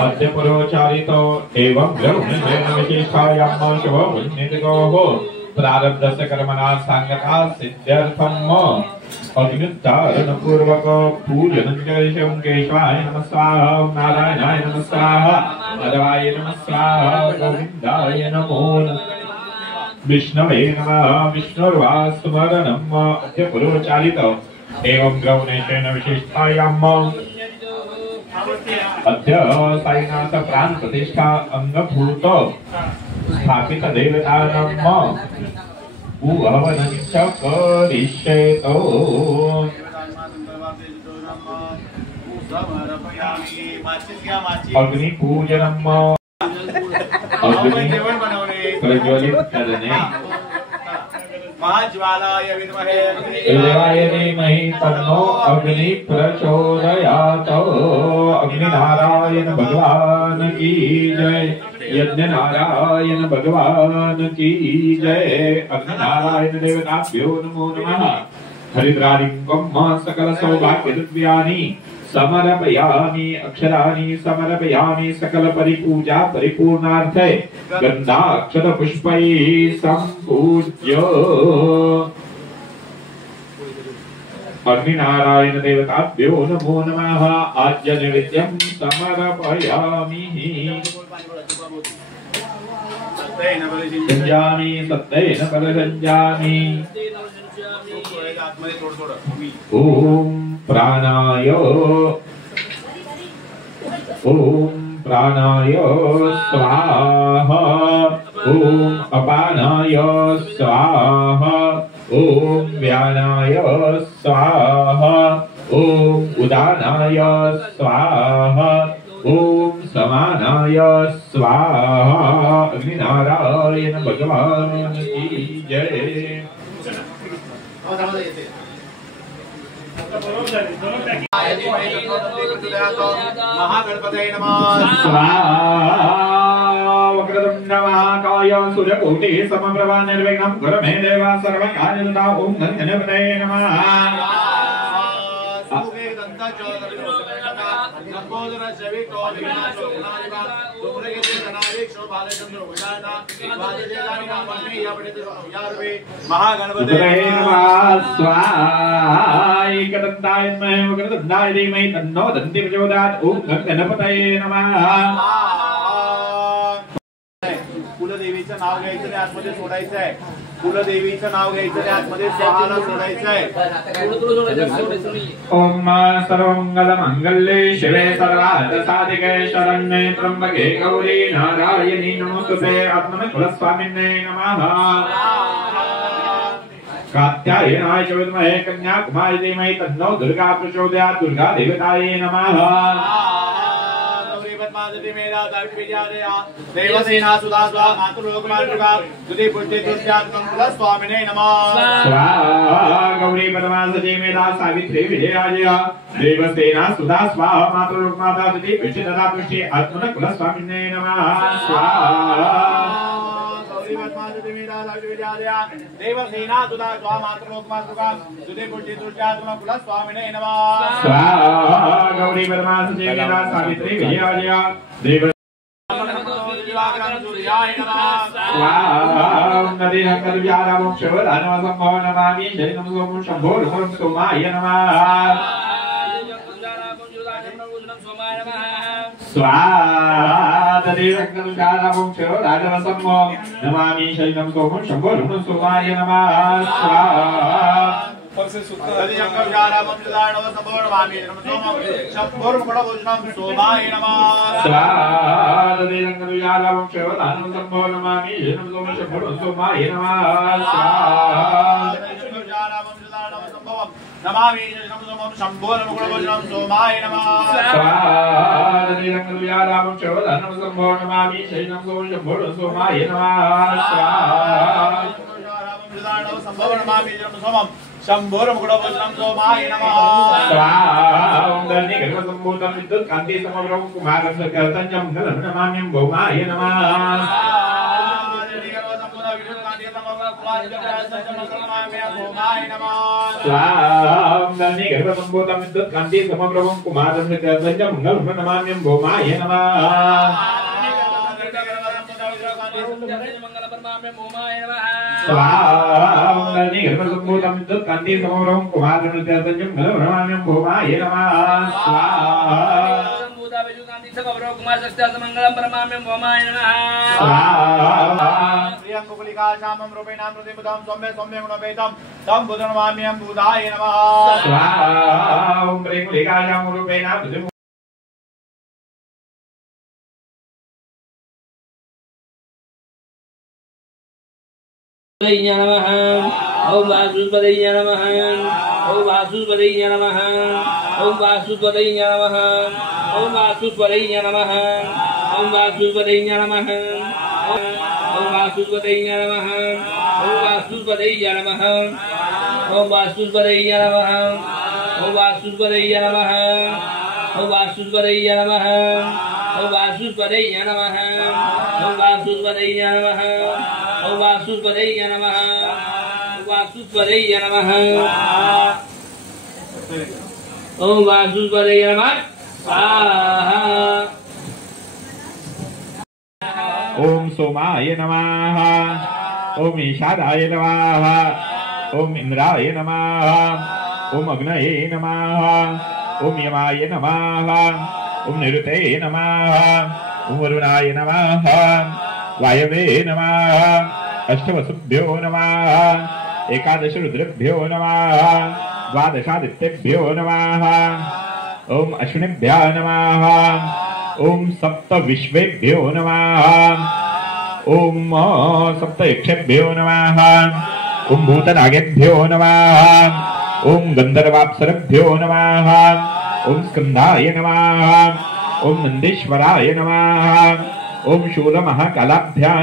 अद्य पुरोचारितो एवं विशिष्टायां शुभो प्रारब्धस्य कर्मणा सांगता सिद्ध्यर्थम अग्नितारण पूर्वक पूजनं करिष्यं केशवाय नमः स्वाहा नारायणाय नमः स्वाहा माधवाय नमः स्वाहा गोविन्दाय नमो विष्णवे नमः विष्णुर्वा स्मरणम् अद्य पुरोचारितो एवं गौणेशेन विशिष्टायाम् अद्य साईनाथ प्राण प्रतिष्ठा अंगभूत स्थापित देवतानां पूवनञ्च करिष्येतो अग्निपूजनम् अग्नि प्रज्वलित करणे महाज्वालाय विद्महे देवाय धीमहि तन्नो अग्नि प्रचोदयात्। अग्नि नारायण भगवान की जय। यज्ञ नारायण भगवान की जय। अग्नि नारायण देवताभ्यो नमो नमः। हरिद्रालिंगम सकल सौभाग्य द्रव्यानि समर्पयामि अक्षराणि समर्पयामि सकल परिपूजा परिपूर्णार्थे गंधाक्षर पुष्पैः संपूज्य। अग्निनारायण देवताभ्यो नमो नमः। आज्य नैवेद्यं समर्पयामि। संजामि सत्तेन परसंजामि। ओम प्राणाय स्वाहा। ओम अपानाय स्वाहा। ओम व्यानाय स्वाहा। ओम उदानाय स्वाहा। ओम समानाय स्वाहा। अग्निनारायण भगवान की जय। महागणपतये नमः। वक्रतुण्ड महाकाय सूर्यकोटिः समप्रभा निर्विघ्नं कुरु मे देव सर्वकार्यदा। ओम गणपतये नमः। महागणपतये नमः। स्वाहाय वक्रतुण्डाय धीमहि तन्नो दन्ति प्रचोदयात्। ओम गणपतये नमः। कुलदेवीचं नाव घ्यायचं आणि आतमध्ये सोडायचं आहे। कुलदेवीचं नाव घ्यायचं आणि आतमध्ये स्वाहाला सोडायचं आहे। ओम सर्वमंगल मंगल्ये शिवे सर्वार्थ साधिके शरण्ये त्र्यंबके गौरी नारायणी नमोस्तुते। आत्मने कुलस्वामिने नमः। कात्यायनाय च विद्महे कन्याकुमारी धीमहि तन्नो दुर्गा प्रचोदयात्। दुर्गा देवतायै नमः। देवसेना सुधा स्वा मातृलोकमातृका दुति पुष्टि तुष्यात्मं कुलस्वामिने नमः। स्वाहा गौरी परमासती मेधा सावित्री विजयाजया। देवसेना सुधा स्वाहा मातृलोकमाता दुति पुष्टि तथा पुष्टि आत्मन कुलस्वामिने नमः। स्वाहा देवसेना सुधा स्वा मातृलोकमातृका दुति पुष्टि तुष्यात्मं कुलस्वामिने नमः। स्वाहा गौरी परमासती मेधा सावित्री विजयाजया। देव नदी हंकर व्याराम शिवदानव संभव नमामि। जय नमः सोम शंभो नमः सोमाय नमः। स्वाहा नदी हंकर व्याराम शिवदानव संभव नमामि। जय नमः सोम शंभो नमः सोमाय नमः। स्वाहा नदी हंकर व्याराम शिवदानव संभव नमामि। जय नमः सोम शंभो नमः सोमाय नमः। स्वाहा नदी हंकर व्याराम शिवदानव संभव नमामि। जय नमः सोम शंभो नमः सोमाय नमः। स्वाहा नमामि नमः सोमं शम्भोर्मुकुटभूषणं सोमाय नमः स्वाहारतिरङ्गलुजारामं शोधनं सम्भो नमामि शैनं सोमं सोमाय नमः स्वाहा नमामि सोमं शम्भोर्मुकुटभूषणं सोमाय नमः स्वाहा ओम दर्नि गर्भसम्भूतं विद्युत् कान्ति समग्रं कुमारं सकर्तञ्जं गलं नमाम्यं भौमाय नमः स्वाहा ओम दर्नि गर्भसम्भूतं विद्युत् कान्ति समग्रं कुमारं सकर्तञ्जं गलं नमाम्यं भौमाय नमः स्वाहा ओम दर्नि गर्भसम्भूतं विद्युत् कान्ति समग्रं कुमारं सकर्तञ्जं गलं नमाम्यं भौमाय नमः स्वाहा कुमार मंगलम परमाम्यं भौमाय नमः प्रियं कुकुलिका श्यामं रूपेणां प्रतिमुदं सौम्य सौम्य गुणपेतं तं बुधनमाम्यं बुधाय नमः स्वाहा ओम प्रेकुलिका श्यामं रूपेणां नमः ओम वासुदेवाय नमः ओम वासुदेवाय नमः ओम वासुदेवाय नमः ओम वासुदेवाय नमः ओम वासुदेवाय नमः ओम वासुदेवाय नमः ओम वासुदेवाय नमः ओम वासुदेवाय नमः ओम वासुदेवाय नमः ओम वासुदेवाय नमः ओम वासुदेवाय नमः ओम वासुदेवाय नमः ओम वासुदेवाय नमः वासुदेवाय नमः ओम वासुदेवाय नमः स्वाहा ओम सोमाय नमः ओम ईशादाय नमः ओम इंद्राय नमः ओम अग्नये नमः ओम यमाय नमः ओम निरुते नमः ओम वरुणाय नमः वायवे नमः अष्टवसुभ्यो नमः एकादश रुद्रेभ्यो नमः द्वादशादित्येभ्यो नमः ओम अश्विनेभ्यः नमः ओम सप्त विश्वेभ्यो नमः ओम सप्त यक्षेभ्यो नमः ओम भूतनागेभ्यो नमः ओम गंधर्वाप्सरेभ्यो नमः ओम स्कंधाय नमः ओम नंदीश्वराय नमः ओम शूलमहाकालाभ्यां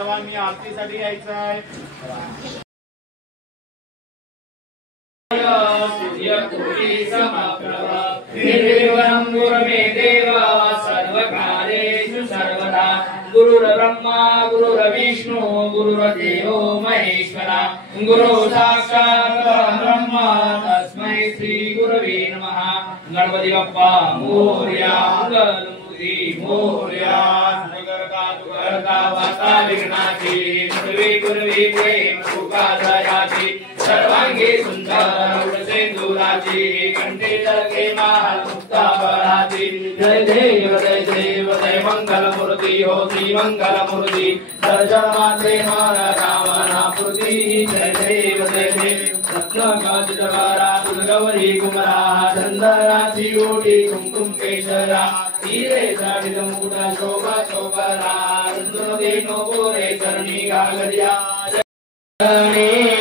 सर्वांनी आरतीसाठी यायचं आहे. निर्विघ्नं गुरुमे देव सर्वकार्येषु सर्वदा गुरुर्ब्रह्मा गुरुर्विष्णु गुरुर्देवो महेश्वरा गुरु साक्षात् परब्रह्म तस्मै श्री गुरवे नमः. गणपती बाप्पा मोरया मंगलमूर्ती मोरया करता वाता विघ्नाची पूर्वी पूर्वी प्रेम सुखादयाची सर्वांगी सुंदर सेंदुराची कंठी तळके महाल मुक्तापराची. जय देव जय देव जय मंगलमूर्ती हो श्री मंगलमूर्ती दर्शन मात्रे मन कामना पूर्ती. जय देव जय देव रत्नकाचितवारा गौरी कुमरा चंद्राची ओटी कुंकुम केशरा हिरे साडित मुकुट शोभा शोभरा देनो गोरे चरणी गागरिया.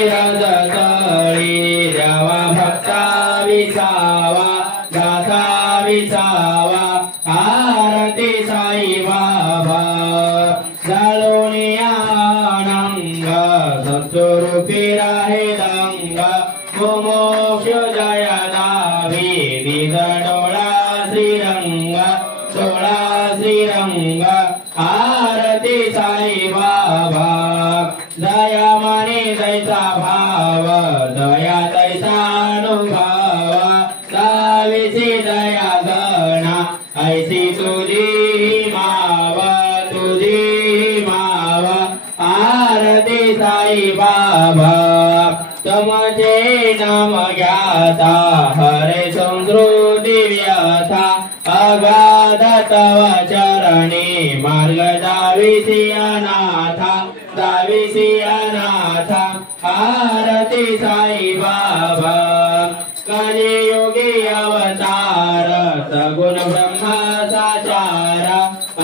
राजतळी द्यावा भक्ता विसावा गाथा विसावा आरती साई बाबा जाळोनी आनंद सत्स्वरूपी राहे दंग मोक्ष जया दावी विध डोळा श्रीरंग डोळा श्रीरंग आरती साई बाबा दया मनी दैसा भाव दया दैसा अनुभव दाविसी दया गणा ऐसी तुझी माव आरती साई बाबा. तमचे नाम ज्ञाता हरे संस्कृती व्यथा अगाध तव चरणी मार्ग दाविसी अनाथा दाविसी अनाथा आरती साई बाबा. कलियुगी अवतार सगुण ब्रह्मा साचार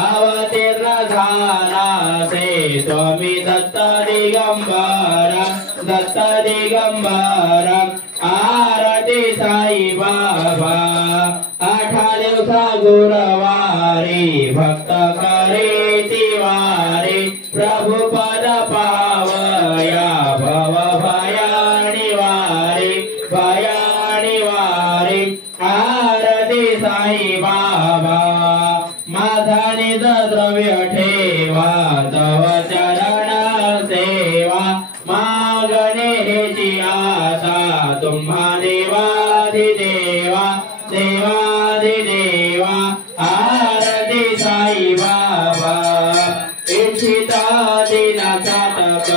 अवतीर्ण झाला से स्वामी दत्त दिगंबर आरती साई बाबा. 8 दिवसा गुरुवारी भक्त करेची वारी प्रभु पद पावया भव भयानी वारी आरती साई बाबा. माझा निज द्रव्य ठेवा तव चरण सेवा मागणे हेची आशा तुम्हा देवाधिदेवा आरती साई बाबा. इच्छिता दिना चातक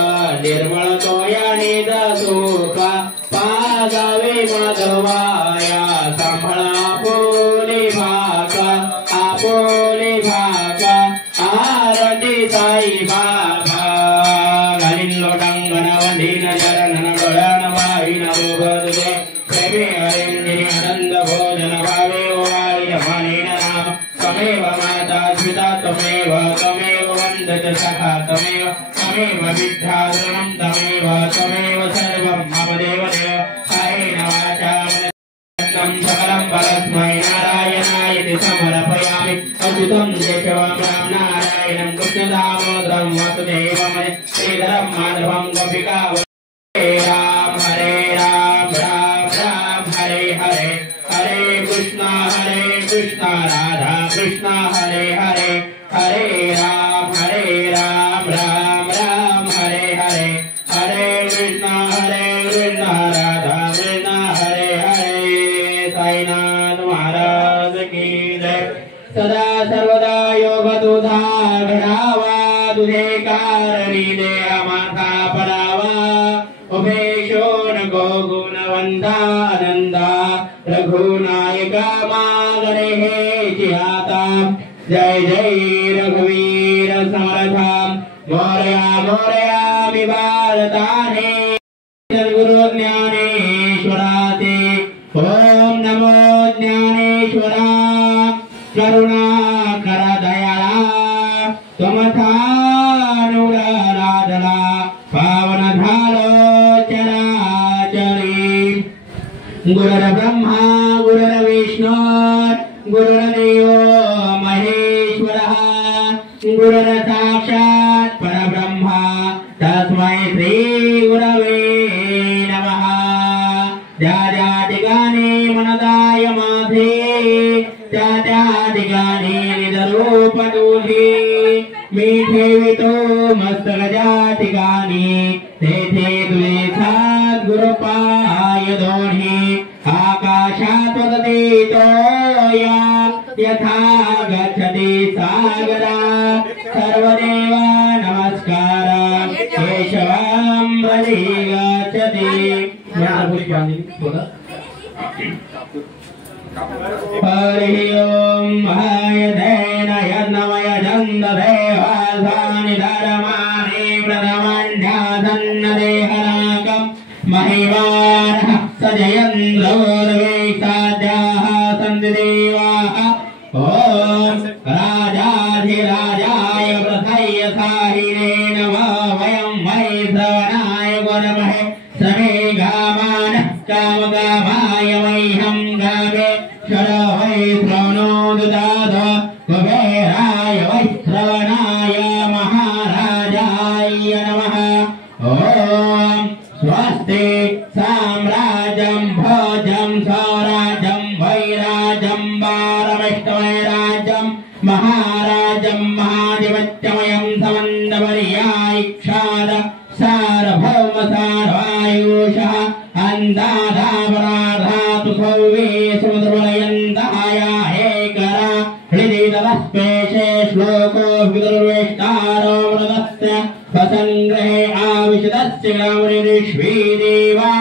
निर्मळ तोया निज सुख पागावे मधवाया सांभाळा आपोली भाका आरती साई बाबा. घालीन लोटांगण वंदीन चरण डोळ्यान वाहिन भोगदे प्रेमे हरिंदिनी आनंद भोजन भावे वार्य मानेन नाम तमेव माता पिता तमेव वंदते सखा तमेव विद्याधरणं तमेव सर्वं मम देव कायेन वाचा सकलं परस्मै नारायणाय समर्पयामि. अच्युतं केशवं राम नारायणं कृष्णदामोदरं वासुदेवं श्रीधरं माधवं गोपिका. हरे राम राम राम हरे हरे हरे कृष्णा राधा कृष्णा हरे हरे हरे राम राम राम हरे हरे हरे कृष्णा राधा कृष्णा हरे हरे. साईनाथ महाराज की जय. सदा सर्वदा योग तुझा घडावा तुझे कारणी देह माथा पडावा उभे शोण गो गुणवंता आनंदा रघुनायका मागणे हे आता. जय जय रघुवीर समर्था मोरया मी भारताने गुरु ज्ञानेश्वराते. ओम नमो ज्ञानेश्वरा करुणा कर दयाळा समथानुराधला पावन झालो चराचरी. गुरुर्ब्रह्मा गुरुर्विष्णू गुरुर्देवो महेश्वरः गुरुर्साक्षात् परब्रह्म मी ठेवितो मस्तकाच्या ठिकाणी तेथे तुझे सात गुरुपाय दोन्ही आकाशात वदते तोया यथा गच्छति सागरा सर्वदेवा नमस्कार केशवं बलि गच्छति हरि ओम महायदेन यज्ञमय जन्ददेवासानि धर्माणि प्रथमन्यासन्नदेहनाकं महिवानः सजयन्द्रो देवैसाद्याः सन्ति देवाः ॐ राजाधिराजाय प्रथय्य साहिने नमः वयं वै श्रवणाय गुणमहे समे गामानः कामकामाय मह्यं गावे शर वै श्रवणो दुदाद कुबेराय वै श्रवणाय महाराजाय नमः ॐ स्वस्ति साम्राज्यं भोजं स्वराज्यं वैराज्यं वारमिष्टवैराज्यं महाराज्यं महाधिपत्यमयं समन्दपर्यायिक्षाद सार्वभौम सार्वायुषः अन्दाधापराधातु सौवे समुद्रवलयन्ताया हेकरा हृदि तदस्पेशे श्लोको विदुर्वेष्टारो वृतस्य स्वसङ्ग्रहे आविशदस्य ग्रामनिरीश्वी देवा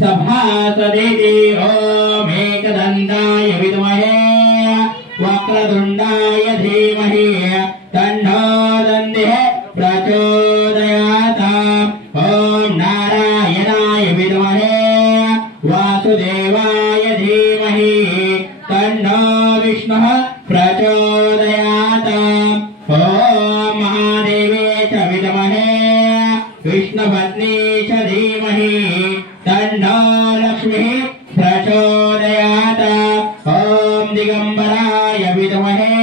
सभासदेति ॐ एकदन्ताय विद्महे वक्रतुण्डाय धीमहि तन्नो दन्तिः प्रचोदयात् ॐ नारायणाय विद्महे वासुदेवाय धीमहि तन्नो विष्णुः प्रचोदयात् ॐ महादेवे च विद्महे विष्णुपत्नी च धीमहि तन्नो लक्ष्मीः प्रचोदयात् ॐ दिगम्बराय विद्महे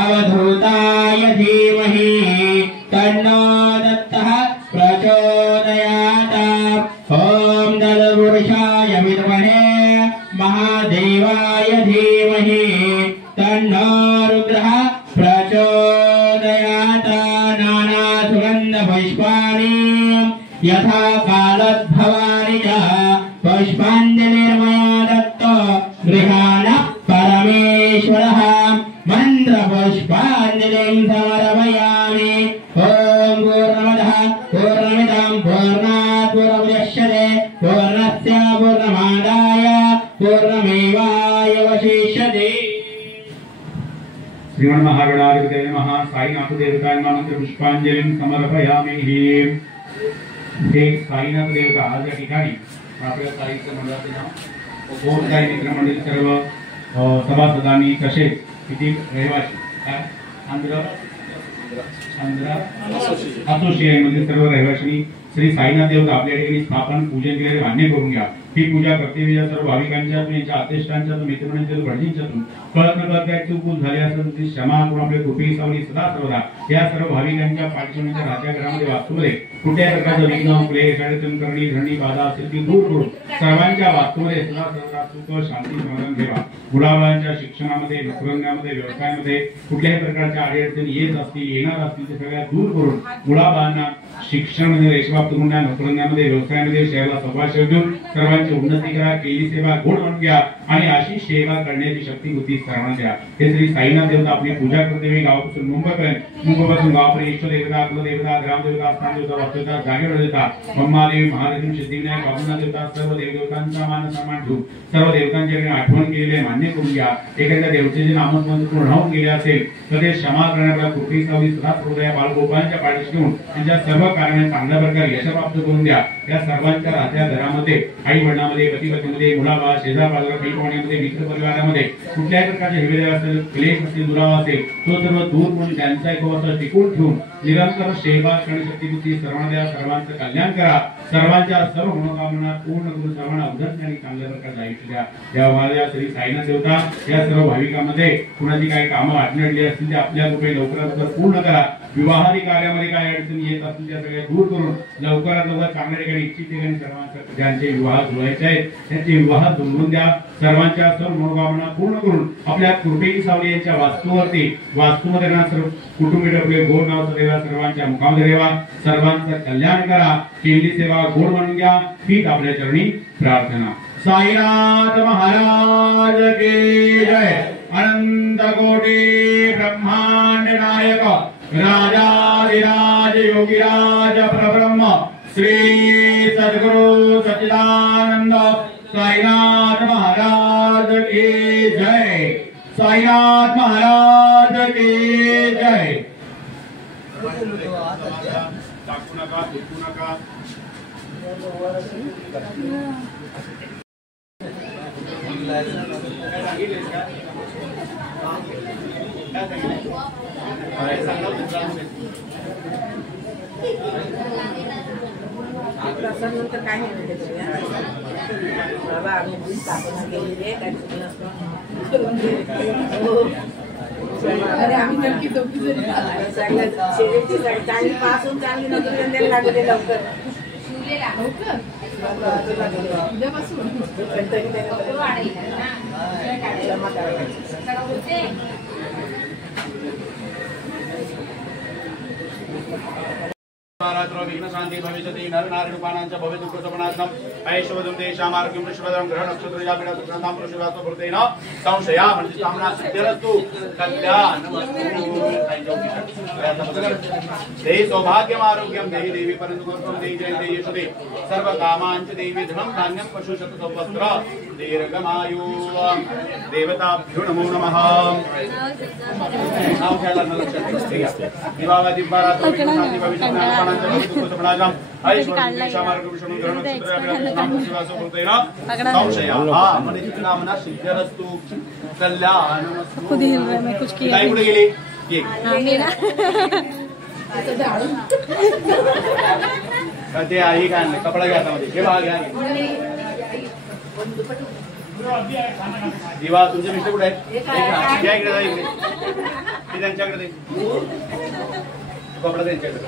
अवधूताय धीमहि तन्नो दत्तः प्रचोदयात् ॐ दलपुरुषाय विद्महे महादेवाय धीमहि तन्नो रुद्रः प्रचोदयात् नानासुगन्धपुष्पाणि यथा कालोद्भवानि च पुष्पाञ्जलिर्मया दत्तो गृहाणः परमेश्वरः मन्त्रपुष्पाञ्जलिं समर्पयामि ॐ पूर्णमदः पूर्णमिदं पूर्णात् पूर्णमुदच्यते पूर्णस्य पूर्णमादाय पूर्णमेवावशिष्यते श्रीमन् महागणाधिपते नमः साईनाथ देवताय मंत्र पुष्पांजलिं समर्पयामि। हे साईनाथ देवता आज या ठिकाणी आपल्या साईचं मंडळाचं नाव ओम साई मित्र मंडळ सर्व सभासदांनी तसेच किती रहिवासी आंध्र असोसिएशन मधील सर्व रहिवाशांनी श्री साईनाथ देवता आपल्या ठिकाणी स्थापन पूजन केलेले मान्य करून घ्या। ही पूजा कर्तव्य सर्व भाविकांच्या यांच्या आदेशांच्या मित्रमंडळाच्या भटजींच्यातून कळत न करता चूक झाली असेल ती क्षमा करून आपल्या कृपेची सावली सदा सर्वदा या सर्व भाविकांच्या पाठीमागच्या राहत्या घरामध्ये वास्तूमध्ये कुठल्याही प्रकारचं विघ्न क्लेश अडचण करणी धरणी बाधा असेल ती दूर करून सर्वांच्या वास्तूमध्ये सदा सर्वदा सुख शांती समाधान ठेवा। मुलाबाळांच्या शिक्षणामध्ये नोकरण्यामध्ये व्यवसायामध्ये कुठल्याही प्रकारच्या अडचणी येत असतील येणार असतील ते सगळ्या दूर करून मुलाबाळांना शिक्षणामध्ये यशप्राप्त करून नोकरण्यामध्ये व्यवसायामध्ये शहराला सभासद देऊन सर्वांची उन्नती करा। केली सेवा गोड म्हणून घ्या आणि अशी सेवा करण्याची शक्ती बुद्धी सर्वांना द्या। हे श्री साईनाथ देवता आपली पूजा करते वेळी गावापासून मुंबईपासून गावापर्यंत इष्ट देवता कुलदेवता ग्रामदेवता स्थानदेवता वास्तुदेवता जागेवर देवता ब्रह्मादेवी महादेव सिद्धिविनायक बाबुनाथ देवता सर्व देवदेवतांचा मान सन्मान ठेवून सर्व देवतांच्याकडे आठवण केलेले मान्य करून घ्या। एखाद्या देवतेचे जे नामस्मरण पूर्ण होऊन गेले असेल तर ते क्षमा करण्याचा कृपी सावली सदा सर्वदा बालगोपाळांच्या पाठीशी घेऊन त्यांच्या सर्व कार्याने चांगल्या प्रकारे यश प्राप्त करून द्या। या सर्वांच्या राहत्या घरामध्ये आई वडिलांमध्ये पती पत्नीमध्ये मुलाबाळ शेजार पाजार पैठवण्यामध्ये मित्र परिवारामध्ये कुठल्याही प्रकारचे हिवेले असेल क्लेश असेल दुरावा असेल तो सर्व दूर करून त्यांचा एक वर्ष टिकून ठेवून निरंतर सेवा करण्याची शक्ती बुद्धी सर्वांना द्या। सर्वांचं कल्याण करा। सर्वांच्या सर्व मनोकामना पूर्ण करून सर्वांना उदंड आणि चांगल्या प्रकारे आयुष्य द्या। या माझ्या श्री साईनाथ देवता या सर्व भाविकांमध्ये कुणाची काही कामं अडचणी असतील ते आपल्या कृपे लवकरात लवकर पूर्ण करा। विवाहादी कार्यामध्ये काय अडचणी येत असतील समस्या सगळ्या दूर करून लवकरात लवकर चांगल्या ठिकाणी इच्छित ठिकाणी सर्वांचं ज्यांचे विवाह जुळायचे आहेत त्यांचे विवाह जुळवून द्या. सर्वांच्या सर्व मनोकामना पूर्ण करून आपल्या कृपेची सावली यांच्या वास्तूवरती वास्तूमध्ये राहणार सर्व कुटुंबीय आपले गोड नावाचा देवा सर्वांच्या मुखामध्ये देवा. सर्वांचं कल्याण करा. केलेली सेवा गोड म्हणून घ्या हीच आपल्या चरणी प्रार्थना. साईनाथ महाराज की जय. अनंत कोटी ब्रह्मांड नायक राजाधिराज योगीराज परब्रह्म श्री सद्गुरु सच्चिदानंद साईनाथ महाराज की जय. साईनाथ महाराज की जय. टाकू नका, दुखू नका. प्रसन्नंतर काय नाही बाबा आम्ही स्थापना केलेली आहे. काही चुकलं अरे आम्ही नक्की दोघी सगळ्या शेवटची चांगली पासून चांगली नोकरी लागले लवकर विघ्न शांति भविष्यति नर नारी रूपाणांच भवे दुःख सपनार्थम ऐश्वर्यं तेषाम् आरोग्यं पुष्पदं ग्रह नक्षत्र या पीडा दुःखांतां पुरुषवासो भूतेन संशया म्हणजे कामना सिद्धिरस्तु कल्याणमस्तु. देहि सौभाग्यम् आरोग्यं देहि देवी परन्तु कर्तुं देहि जय देहि यशोदे सर्व कामांच देवी धनं धान्यं पशु शतसहस्र दीर्घमायु. देवताभ्यो नमो नमः. नाव घ्यायला न लक्षात ठेवा. विवाह दिव्यारात्र विघ्न शांति भविष्यति कामना सिद्धिरस्तु कल्याणमस्तु. खुद हिल रहा है, मैं कुछ किया कुठे गेली ते आई काय कपडा घ्या मध्ये हे बघा घ्या. दिवा तुमचे मिस्टर कुठे आहेत? घ्या इकडे जा इकडे. ते त्यांच्याकडे कपडा त्यांच्याकडे.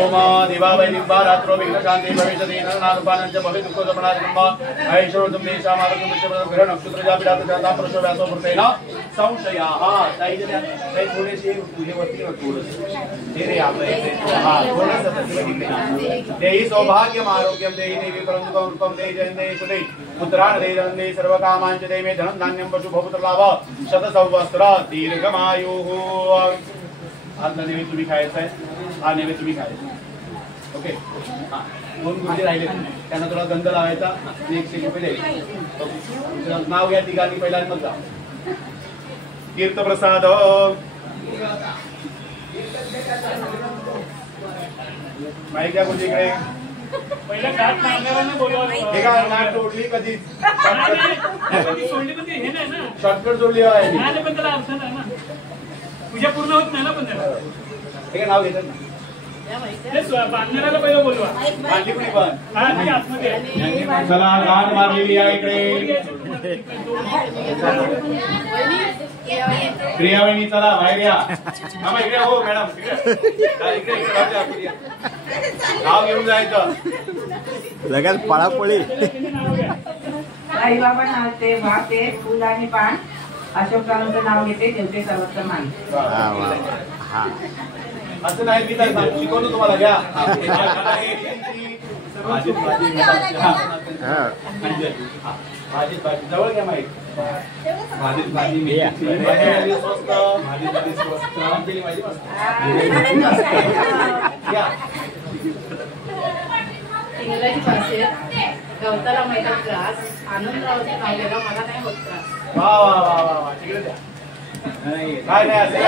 ओम दिवावै दिव्यारात्रो विघ्न शांति भविष्यति नरनारूपाणांच भवे दुःख सपनार्थम ऐश्वर्यं तेषाम् आरोग्यं पुष्पदं ग्रह नक्षत्र या पीडा दुःखांतां पुरुषवासो भूतेन संशयाः. काही थोडेसे तुझे वरती ना थोडंसं ते रे आपलं हा थोडंसं देहि सौभाग्यम् आरोग्यं देहि देवी परन्तु कौरपं देहि जयं देहि सुदे पुत्रान् देहि धनं देहि सर्व कामांच देहि मे धनं धान्यं पशु भवपुत्र लाभ शतसहस्र दीर्घमायुः. आता नेहमी तुम्ही खायचं आहे. हा नेहमी तुम्ही खायचा. ओके. हा 2 गुंडे राहिले त्यांना थोडा गंध लावायचा. 100 रुपये द्यायचे. नाव घ्या तिघांनी पहिला मग जा. तीर्थप्रसाद माहिती घ्या कोणती इकडे पहिला गाठ मारल्यावर बोलवा. हे काय गाठ जोडली कधी सोडली पण हे नाही ना शॉर्टकट जोडली आहे. नाही पण त्याला अर्थ नाही ना. पूजा पूर्ण होत नाही ना पण त्याला. हे नाव घेतात ना. बांधणाऱ्याला पहिलं बोलवा. बाकी कुणी पण हा ती आतमध्ये आहे. चला गाठ मारलेली आहे इकडे. प्रियावहिनी चला बाहेर या. मामा इकडे हो मॅडम इकडे नाव घेऊन जायचं. लगेच पळापळी. साईबाबा नावते वाके फुल आणि पान अशोक काळूंचं नाव घेते ठेवते सर्वत्र मान. असं नाही मी तर शिकवतो तुम्हाला घ्या. भाजी जवळ घ्या माहिती. भाजी स्वस्त भाजी माझी मस्त. इंग्रजी भाषेत गवताला मैदान ग्रास आनंदरावचं नाव गेलं मला नाही होत त्रास. वा वा वा वा वा तिकडे द्या. काय नाही असं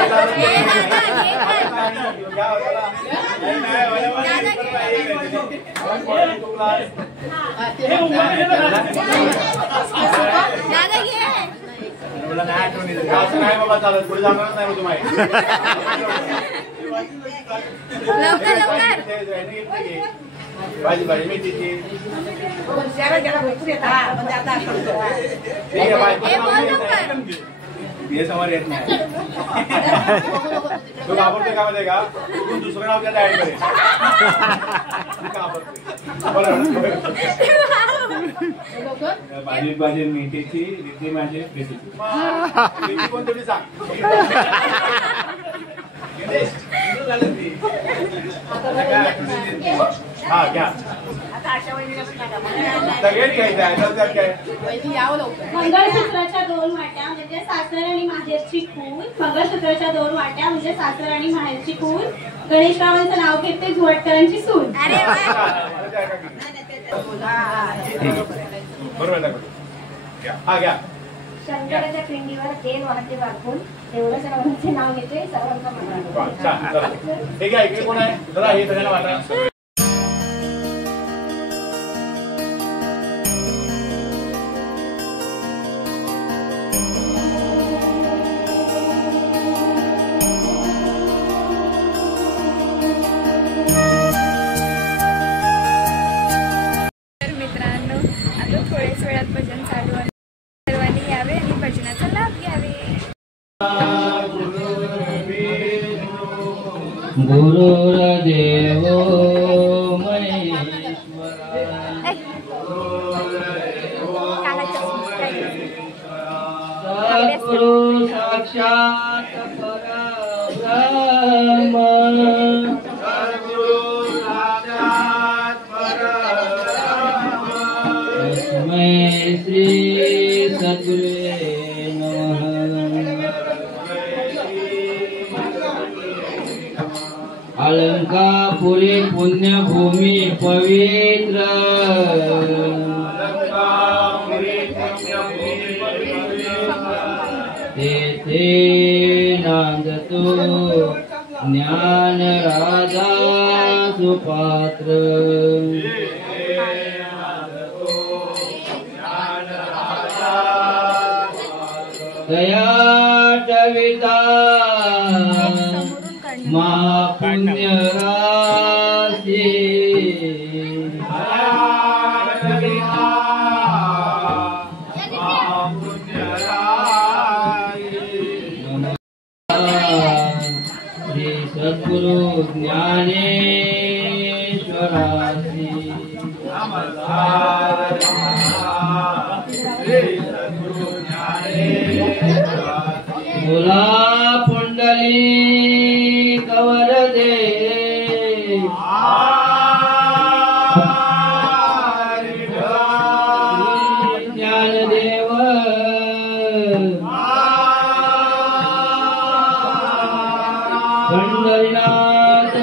नाही बाबा चालत पुढे जाणारच नाही तुम्हाला. भाजी भाजी मेथीची समोर येत नाही. तू घाबरतोय का माहिती का? तू दुसरं नाव त्यात ऍड करेल. भाजी मेथीची रिद्धी माझी रेसिपी कोण तुम्ही सांग. हा घ्या सगळ्यांनी घ्यायचं आहे. काय मंगळसूत्राच्या 2 वाट्या म्हणजे सासर आणि माहेरची खून. मंगळसूत्राच्या 2 वाट्या म्हणजे सासर आणि माहेरची खून. गणेशरावांचं नाव घेते झुवटकरांची सून. बरोबर हा घ्या. शंकराच्या पिंडीवर तेल वाहते वाकून एवढं सर्वांचे नाव घेते सर्वांचा मंगळ. ठीक आहे. इकडे कोण आहे जरा हे सगळ्यांना वाटा. मित्रांनो आता थोड्याच वेळात भजन चालू आहे. सर्वांनी यावे आणि भजनाचा लाभ घ्यावे. गुरुर्देव महेश्वरा सद्गुरु साक्षात परब्रह्म तस्मै श्री सद्गुरुवे अलंकापुरी पुण्यभूमी पवित्र तेथे नांदतो ज्ञान राजा सुपात्र. दया टविता महापुण्य राशी श्री सद्गुरु ज्ञानेश्वराशी बोला पुंडली कवर दे ज्ञानदेव पंढरीनाथ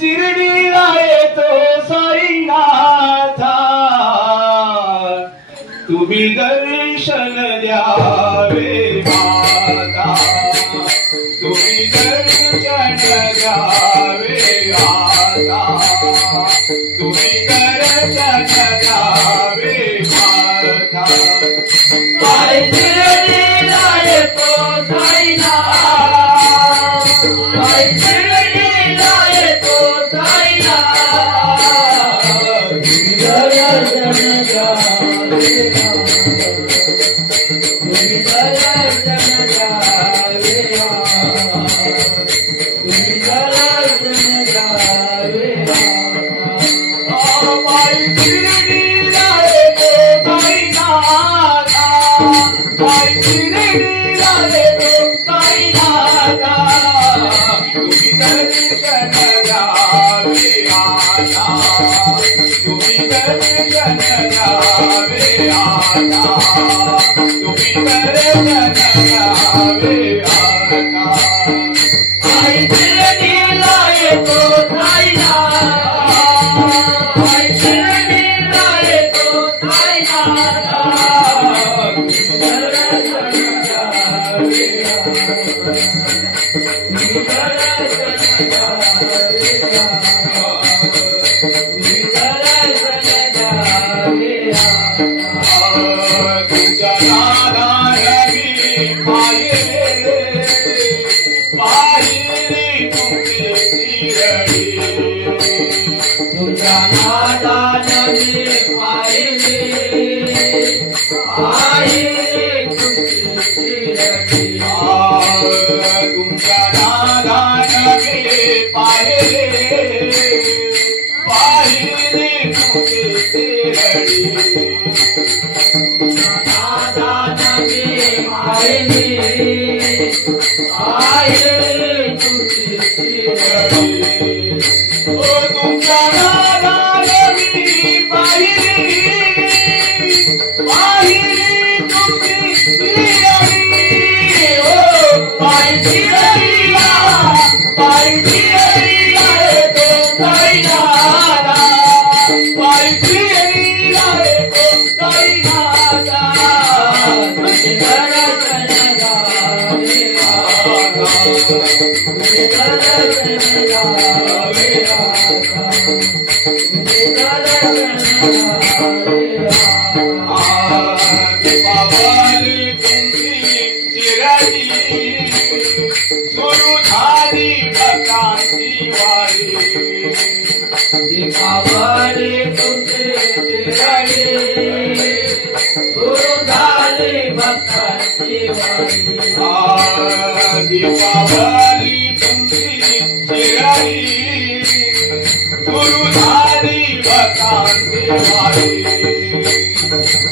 शिर्डीला येतो तुम्ही दर्शन द्यावे माता, तुम्ही दर्शन द्यावे आता, तुम्ही दर्शन द्यावे माता. पाय शिर्डीला येतो साईनाथ, पाय शिर्डीला येतो साईनाथ, तुम्ही दर्शन द्यावे, तुम्ही दर्शन द्यावे, तुम्ही दर्शन द्यावे. पाय शिर्डीला येतो साईनाथ, पाय शिर्डीला येतो साईनाथ, तुम्ही दर्शन द्यावे आता, तुम्ही दर्शन द्यावे आता, तुम्ही दर्शन द्यावे आता. पाय शिर्डीला येतो साईनाथ, पाय शिर्डीला येतो साईनाथ, तुम्ही दर्शन द्यावे, तुम्ही दर्शन द्यावे, तुम्ही दर्शन द्यावे. तुझ्या नादाने पाहिले, पाहिले तुमची शिरडी, तुझ्या नादाने पाहिले, पाहिले तुमची शिरडी. तुमच्या नादाने पाहिले, पाहिले तुमची शिरडी, नादाने पाहिले, पाहिले तुमची शिरडी. ओ तुमच्या नादाने पाहिले, पाहिले तुमची शिरडी. ओ पाय शिर्डीला, पाय शिर्डीला येतो साईनाथ, पाय शिर्डीला येतो साईनाथ, तुम्ही दर्शन द्यावे आता, तुम्ही दर्शन द्यावे आता, तुम्ही दर्शन द्यावे आता. दीपावली तुमची शिरडी, सुरू झाली भक्तांची वारी, दीपावली तुमची शिरडी, सुरू झाली भक्तांची वारी. दीपावली तुमची शिरडी, सुरू झाली भक्तांची वारी,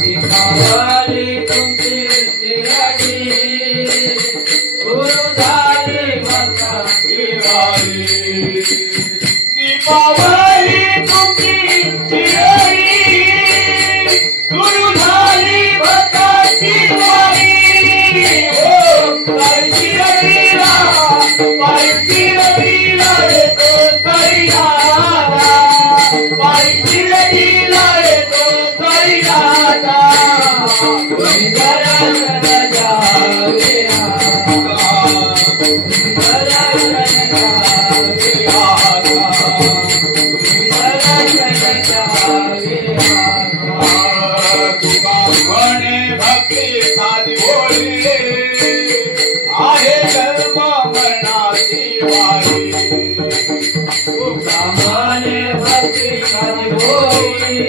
दीपावली तुमची शिरडी, सुरू झाली भक्तांची वारी. दीपावली तुमची शिरडी, सुरू झाली भक्तांची वारी. ओ पाय शिर्डीला, पाय शिर्डीला येतो साईनाथ, पाय शिर्डीला येतो साईनाथ, तुम्ही दर्शन द्यावे आता, तुम्ही दर्शन द्यावे आता, तुम्ही दर्शन द्यावे आता. तुका म्हणे भक्ती साधी भोळी, आहे जन्म मरणाची वारी. तुका म्हणे भक्ती साधी भोळी,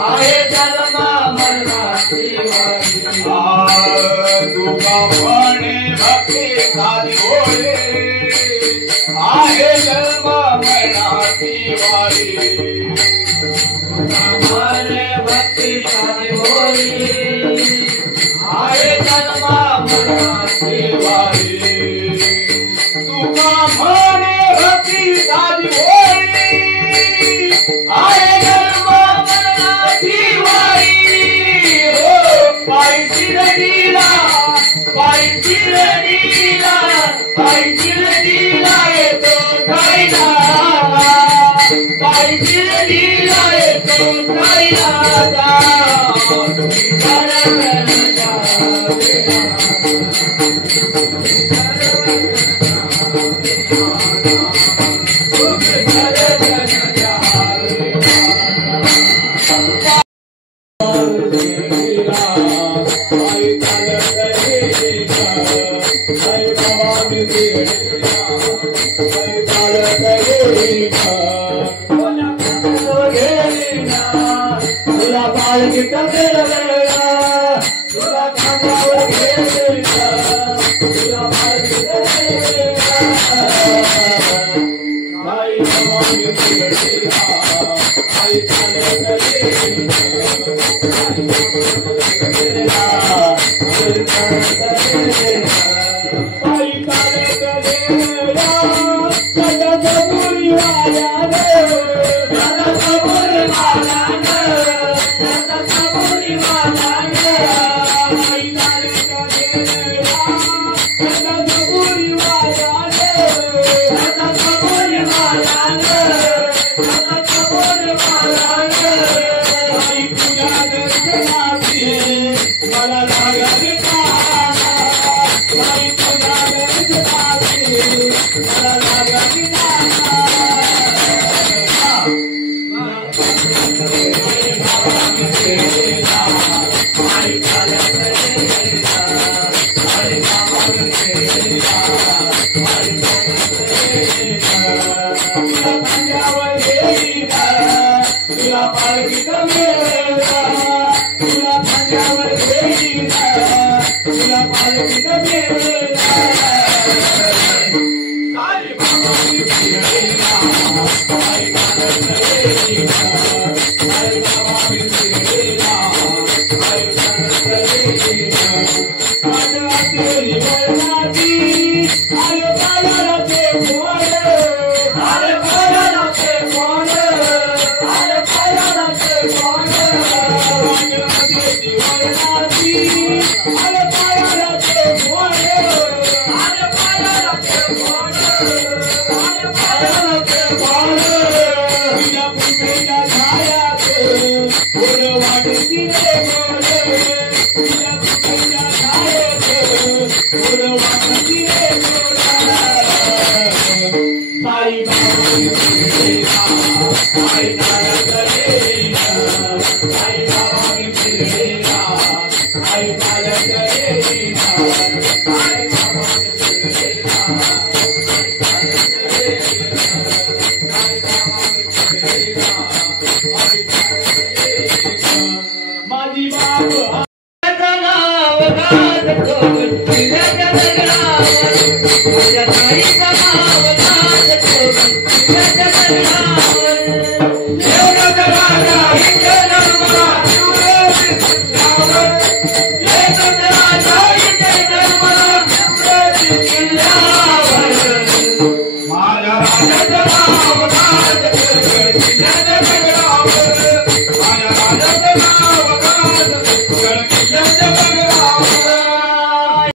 आहे जन्म मरणाची वारी. तुका म्हणे भक्ती साधी भोळी, आहे जन्म मरणाची वारी. तुका म्हणे भक्ती साधी भोळी, आहे जन्म मरणाची वारी. तुका म्हणे भक्ती साधी भोळी, आहे जन्म मरणाची वारी. हो पाय शिर्डीला, पाय शिर्डीला, पाय शिर्डीला येतो साईनाथ, पाय शिर्डीला Bye.